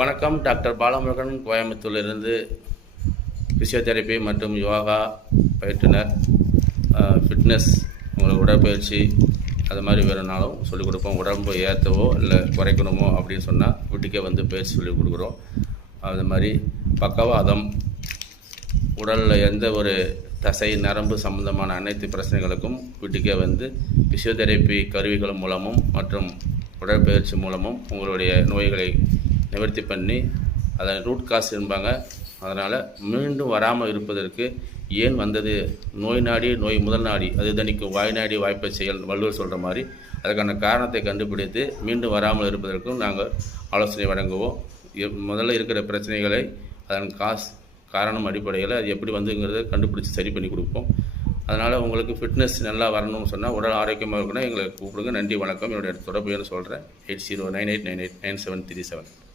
வணக்கம். Doctor Balamurugan, கோயம்புத்தூரிலிருந்து physiotherapy மற்றும் யோகா பயிற்றுனர், ஃபிட்னஸ், உங்களுக்கு உடற்பயிற்சி அது மாதிரி வேணும்னாலும் சொல்லிக் கொடுப்போம். உடம்பு ஏற்றவோ இல்லை குறைக்கணுமோ அப்படின்னு சொன்னால் வீட்டுக்கே வந்து பயிற்சி சொல்லிக் கொடுக்குறோம். அது மாதிரி பக்கவாதம், உடலில் எந்த ஒரு தசை நரம்பு சம்பந்தமான அனைத்து பிரச்சனைகளுக்கும் வீட்டுக்கே வந்து ஃபிசியோதெரப்பி கருவிகள் மூலமும் மற்றும் உடற்பயிற்சி மூலமும் உங்களுடைய நோய்களை நிவர்த்தி பண்ணி அதை ரூட் காஸ் என்பாங்க. அதனால் மீண்டும் வராமல் இருப்பதற்கு ஏன் வந்தது, நோய் நாடி நோய் முதல் நாடி அது தணிக்கும், வாய் நாடி வாய்ப்பை செயல் வள்ளுவர் சொல்கிற மாதிரி அதுக்கான காரணத்தை கண்டுபிடித்து மீண்டும் வராமல் இருப்பதற்கும் நாங்கள் ஆலோசனை வழங்குவோம். முதல்ல இருக்கிற பிரச்சனைகளை அதன் காரணம் அடிப்படையில் அது எப்படி வந்துங்கிறத கண்டுபிடிச்சி சரி பண்ணி கொடுப்போம். அதனால் உங்களுக்கு ஃபிட்னஸ் நல்லா வரணும்னு சொன்னால், உடல் ஆரோக்கியமாக இருக்கணும், எங்களை கூப்பிடுங்க. நன்றி, வணக்கம். என்னுடைய தொடர்பு சொல்கிறேன் 8098989737.